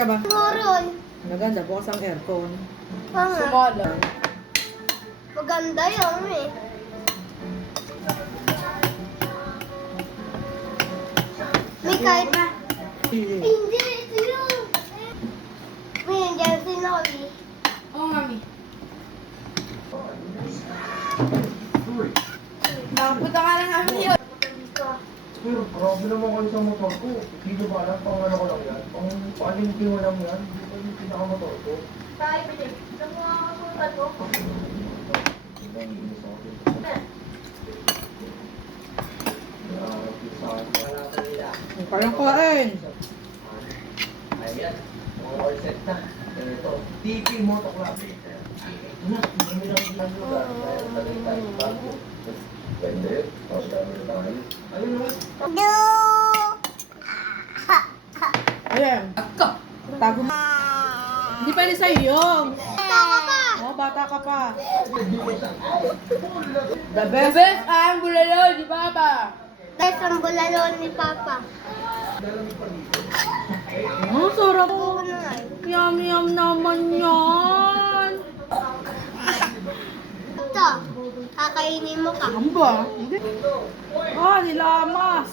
ka ba? Moron. Maganda, bukas ang aircon. Sumala. Maganda yun eh. May kahit na. Hindi, ito yun. May nandiyan si Noli. Oo, mami. Nakapunta ka lang namin yun. Pero grabe naman kayo sa motor ko. Hindi ko ba alam pang ano ko lang yan? Pang palinti mo lang yan. Hindi ko yung pinakamotor ko. Tayo, pwede. Nang mga kasultan ko. Hindi ang inis ako. Parang kain. Ayan, mga all set na. Ito, TP Moto Club. Ito na, hindi lang ilang lugar. Dahil talagang tayo bago. Ganda yun. Tapos dami na tayo. Ayun naman. No! Ayan. Tago mo. Hindi pwede sa'yo yun. Tama pa! Oh, bata ka pa. The best ang bulalo, di ba pa? Guys, ang bulalo ni Papa. Oh, sarap. Oo naman. Yum naman yan. Ito, kakainin mo ka. Ang ba? Hindi. Ah, nilamas.